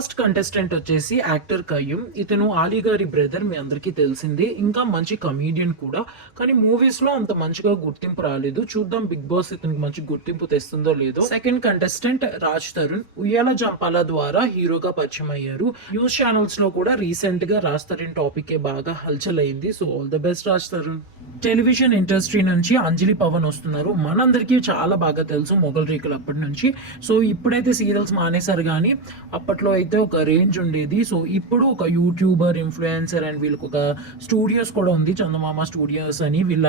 First contestant వచ్చేసి actor Qayyum. ఇతను ఆలీ గారి బ్రదర్, మీ అందరికీ తెలిసిందే. ఇంకా మంచి కమీడియన్ కూడా, కానీ మూవీస్ లో అంత మంచిగా గుర్తింపు రాలేదు. చూద్దాం బిగ్ బాస్ ఇతనికి మంచి గుర్తింపు తెస్తుందో లేదో. సెకండ్ కంటెస్టెంట్ రాజ్ తరుణ్ ఉయ్యాల జంపాల ద్వారా హీరోగా పరిచయం అయ్యారు. న్యూస్ ఛానల్స్ లో కూడా రీసెంట్ గా రాజ్ తరుణ్ టాపిక్ బాగా హల్చల్ అయింది. So all the best Raj Tarun. Television industry నుంచి అంజలి పవన్ వస్తున్నారు. మనందరికీ చాలా బాగా తెలుసు మొగల్ రేకులు అప్పటి నుంచి. సో ఇప్పుడైతే సీరియల్స్ మానేశారు, కానీ అప్పట్లో అయితే ఒక రేంజ్ ఉండేది. సో ఇప్పుడు ఒక యూట్యూబర్, ఇన్ఫ్లుయెన్సర్ అండ్ వీళ్ళకి ఒక స్టూడియోస్ కూడా ఉంది, చందమామ స్టూడియోస్ అని. వీళ్ళ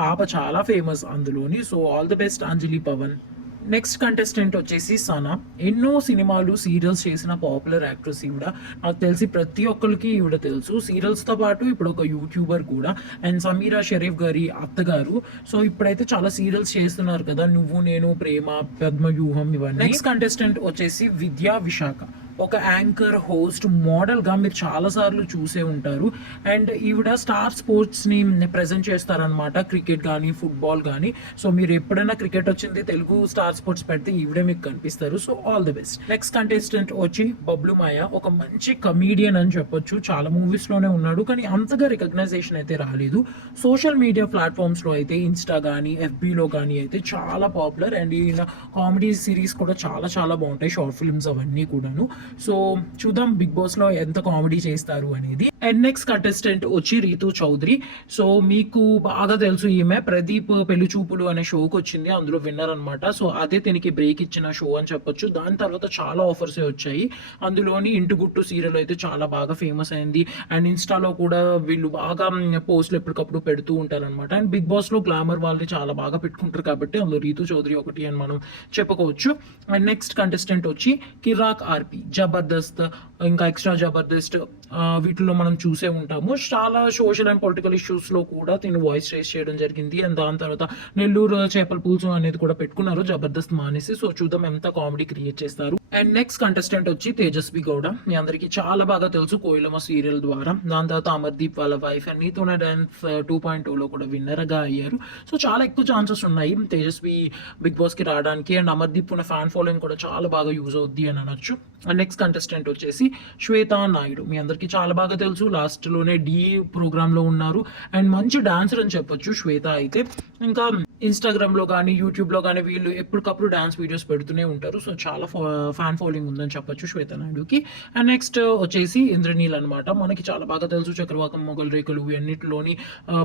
పాప చాలా ఫేమస్ అందులోని. So all the best Anjali Pavan. Next contestant వచ్చేసి సనా. ఎన్నో సినిమాలు, సీరియల్స్ చేసిన పాపులర్ యాక్ట్రెస్ ఈవిడ. నాకు తెలిసి ప్రతి ఒక్కరికి ఈవిడ తెలుసు. సీరియల్స్తో పాటు ఇప్పుడు ఒక యూట్యూబర్ కూడా. అండ్ సమీరా షరీఫ్ గారి అత్తగారు. సో ఇప్పుడైతే చాలా సీరియల్స్ చేస్తున్నారు కదా, నువ్వు నేను, ప్రేమ, పద్మవ్యూహం, ఇవన్నీ. నెక్స్ట్ కంటెస్టెంట్ వచ్చేసి విద్యా విశాఖ. ఒక యాంకర్, హోస్ట్, మోడల్గా మీరు చాలాసార్లు చూసే ఉంటారు. అండ్ ఈవిడ స్టార్ స్పోర్ట్స్ని ప్రజెంట్ చేస్తారనమాట, క్రికెట్ కానీ ఫుట్బాల్ కానీ. సో మీరు ఎప్పుడైనా క్రికెట్ వచ్చింది తెలుగు స్టార్ స్పోర్ట్స్ పెడితే ఈవిడే మీకు కనిపిస్తారు. So all the best. Next contestant వచ్చి బబ్లు మాయ. ఒక మంచి కమీడియన్ అని చెప్పొచ్చు, చాలా మూవీస్లోనే ఉన్నాడు, కానీ అంతగా రికగ్నైజేషన్ అయితే రాలేదు. సోషల్ మీడియా ప్లాట్ఫామ్స్లో అయితే ఇన్స్టా కానీ ఎఫ్బీలో కానీ అయితే చాలా పాపులర్. అండ్ ఈయన కామెడీ సిరీస్ కూడా చాలా చాలా బాగుంటాయి, షార్ట్ ఫిల్మ్స్ అవన్నీ కూడాను. సో చూద్దాం బిగ్ బాస్ లో ఎంత కామెడీ చేస్తారు అనేది. అండ్ నెక్స్ట్ కంటెస్టెంట్ వచ్చి రీతు చౌదరి. సో మీకు బాగా తెలుసు, ఈమె ప్రదీప్ పెళ్లి చూపులు అనే షోకి వచ్చింది, అందులో విన్నర్ అనమాట. సో అదే దీనికి బ్రేక్ ఇచ్చిన షో అని చెప్పొచ్చు. దాని తర్వాత చాలా ఆఫర్స్ వచ్చాయి. అందులోని ఇంటి గుట్టు సీరియల్ అయితే చాలా బాగా ఫేమస్ అయింది. అండ్ ఇన్స్టాలో కూడా వీళ్ళు బాగా పోస్టులు ఎప్పటికప్పుడు పెడుతూ ఉంటారు అనమాట. అండ్ బిగ్ బాస్ లో గ్లామర్ వాళ్ళని చాలా బాగా పెట్టుకుంటారు కాబట్టి అందులో రీతు చౌదరి ఒకటి అని మనం చెప్పుకోవచ్చు. అండ్ నెక్స్ట్ కంటెస్టెంట్ వచ్చి కిరాక్ ఆర్పి. జబర్దస్త్, ఇంకా ఎక్స్ట్రా జబర్దస్త్, వీటిలో మనం చూసే ఉంటాము. చాలా సోషల్ అండ్ పొలిటికల్ ఇష్యూస్ లో కూడా దీన్ని వాయిస్ రేస్ చేయడం జరిగింది. అండ్ దాని తర్వాత నెల్లూరు చేపల పులుసు అనేది కూడా పెట్టుకున్నారు జబర్దస్త్ మానేసి. సో చూద్దాం ఎంత కామెడీ క్రియేట్ చేస్తారు. అండ్ నెక్స్ట్ కంటెస్టెంట్ వచ్చి తేజస్వి గౌడ. మీ అందరికీ చాలా బాగా తెలుసు కోయిలమ్మ సీరియల్ ద్వారా. దాని తర్వాత అమర్దీప్ వాళ్ళ వైఫ్ అండ్ నీతోనే డాన్స్ 2.0 కూడా విన్నర్ గా అయ్యారు. సో చాలా ఎక్కువ ఛాన్సెస్ ఉన్నాయి తేజస్వి బిగ్ బాస్ కి రావడానికి. అండ్ అమర్దీప్ ఉన్న ఫ్యాన్ ఫాలోయింగ్ కూడా చాలా బాగా యూజ్ అవుద్ది అని అనొచ్చు. అండ్ నెక్స్ట్ కంటెస్టెంట్ వచ్చేసి శ్వేతా నాయుడు. మీ అందరికీ చాలా బాగా తెలుసు, లాస్ట్ లోనే డి ప్రోగ్రామ్ లో ఉన్నారు. అండ్ మంచి డాన్సర్ అని చెప్పొచ్చు శ్వేత అయితే. ఇంకా ఇన్స్టాగ్రామ్ లో కానీ యూట్యూబ్ లో కానీ వీళ్ళు ఎప్పటికప్పుడు డాన్స్ వీడియోస్ పెడుతూనే ఉంటారు. సో చాలా ఫ్యాన్ ఫాలోయింగ్ ఉందని చెప్పొచ్చు శ్వేత నాయుడుకి. అండ్ నెక్స్ట్ వచ్చేసి ఇంద్రనీల్ అనమాట. మనకి చాలా బాగా తెలుసు చక్రవాకం, మొగల్ రేకులు ఇవన్నిటిలోని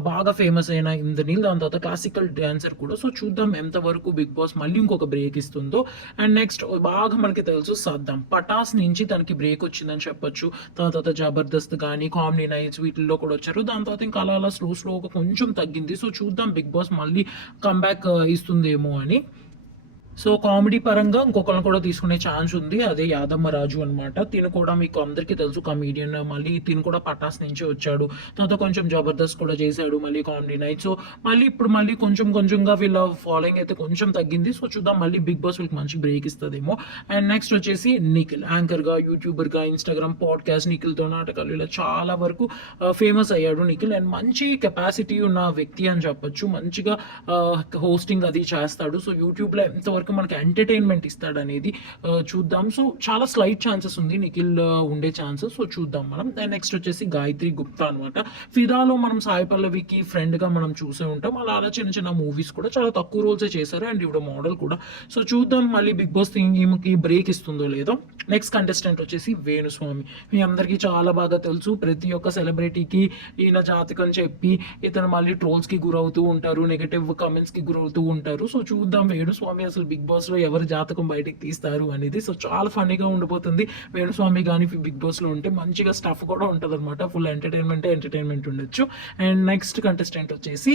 బాగా ఫేమస్ అయిన ఇంద్రనీల్. దాని తర్వాత క్లాసికల్ డాన్సర్ కూడా. సో చూద్దాం ఎంతవరకు బిగ్ బాస్ మళ్ళీ ఇంకొక బ్రేక్ ఇస్తుందో. అండ్ నెక్స్ట్ బాగా మనకి తెలుసు సద్దాం. పటాస్ నుంచి తనకి బ్రేక్ వచ్చిందని చెప్పొచ్చు. దాని తర్వాత జబర్దస్త్ కానీ కామెడీ నైట్స్ వీటిల్లో కూడా వచ్చారు. దాని తర్వాత ఇంకా అలా స్లోగా కొంచెం తగ్గింది. సో చూద్దాం బిగ్ బాస్ మళ్ళీ కంబ్యాక్ ఇస్తుందేమో అని. సో కామెడీ పరంగా ఇంకొకరిని కూడా తీసుకునే ఛాన్స్ ఉంది, అదే యాదమ్మ రాజు అనమాట. తిను కూడా మీకు అందరికీ తెలుసు కమీడియన్. మళ్ళీ తిను కూడా పటాస్ నుంచి వచ్చాడు, తర్వాత కొంచెం జబర్దస్త్ కూడా చేశాడు, మళ్ళీ కామెడీ నైట్. సో మళ్ళీ ఇప్పుడు మళ్ళీ కొంచెంగా వీళ్ళ ఫాలోయింగ్ అయితే కొంచెం తగ్గింది. సో చూద్దాం మళ్ళీ బిగ్ బాస్ వీళ్ళకి మంచి బ్రేక్ ఇస్తుందేమో. అండ్ నెక్స్ట్ వచ్చేసి నిఖిల్. యాంకర్గా, యూట్యూబర్గా, ఇన్స్టాగ్రామ్, పాడ్కాస్ట్, నిఖిల్తో నాటకాలు ఇలా చాలా వరకు ఫేమస్ అయ్యాడు నిఖిల్. అండ్ మంచి కెపాసిటీ ఉన్న వ్యక్తి అని చెప్పొచ్చు. మంచిగా హోస్టింగ్ అది చేస్తాడు. సో యూట్యూబ్లో ఎంతవరకు మనకి ఎంటర్టైన్మెంట్ ఇస్తాడు అనేది చూద్దాం. సో చాలా స్లైట్ ఛాన్సెస్ ఉంది నిఖిల్ ఉండే ఛాన్సెస్. సో చూద్దాం మనం. అండ్ నెక్స్ట్ వచ్చేసి గాయత్రి గుప్తా అనమాట. ఫిదాలో మనం సాయి పల్లవికి ఫ్రెండ్ గా మనం చూసే ఉంటాం. అలా చిన్న మూవీస్ కూడా చాలా తక్కువ రోల్సే చేశారు. అండ్ ఇవిడ మోడల్ కూడా. సో చూద్దాం మళ్ళీ బిగ్ బాస్ ఈమెకి బ్రేక్ ఇస్తుందో లేదో. నెక్స్ట్ కంటెస్టెంట్ వచ్చేసి వేణుస్వామి. మీ అందరికీ చాలా బాగా తెలుసు, ప్రతి ఒక్క సెలబ్రిటీకి ఈయన జాతకం చెప్పి ఇతను మళ్ళీ ట్రోల్స్ కి గురవుతూ ఉంటారు, నెగటివ్ కమెంట్స్ కి గురవుతూ ఉంటారు. సో చూద్దాం వేణుస్వామి అసలు బిగ్ బాస్ లో ఎవరు జాతకం బయటకు తీస్తారు అనేది. సో చాలా ఫన్నీగా ఉండిపోతుంది వేణుస్వామి కానీ బిగ్ బాస్ లో ఉంటే. మంచిగా స్టఫ్ కూడా ఉంటుంది అనమాట, ఫుల్ ఎంటర్టైన్మెంట్ ఉండొచ్చు. అండ్ నెక్స్ట్ కంటెస్టెంట్ వచ్చేసి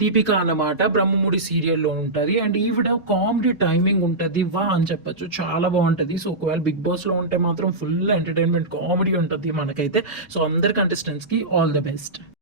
దీపిక అన్నమాట. బ్రహ్మముడి సీరియల్లో ఉంటుంది. అండ్ ఈవిడ కామెడీ టైమింగ్ ఉంటుంది వా అని చెప్పచ్చు, చాలా బాగుంటుంది. సో ఒకవేళ బిగ్ బాస్ లో ఉంటే మాత్రం ఫుల్ ఎంటర్టైన్మెంట్ కామెడీ ఉంటుంది మనకైతే. సో అందరి కంటెస్టెంట్స్ కి ఆల్ ద బెస్ట్.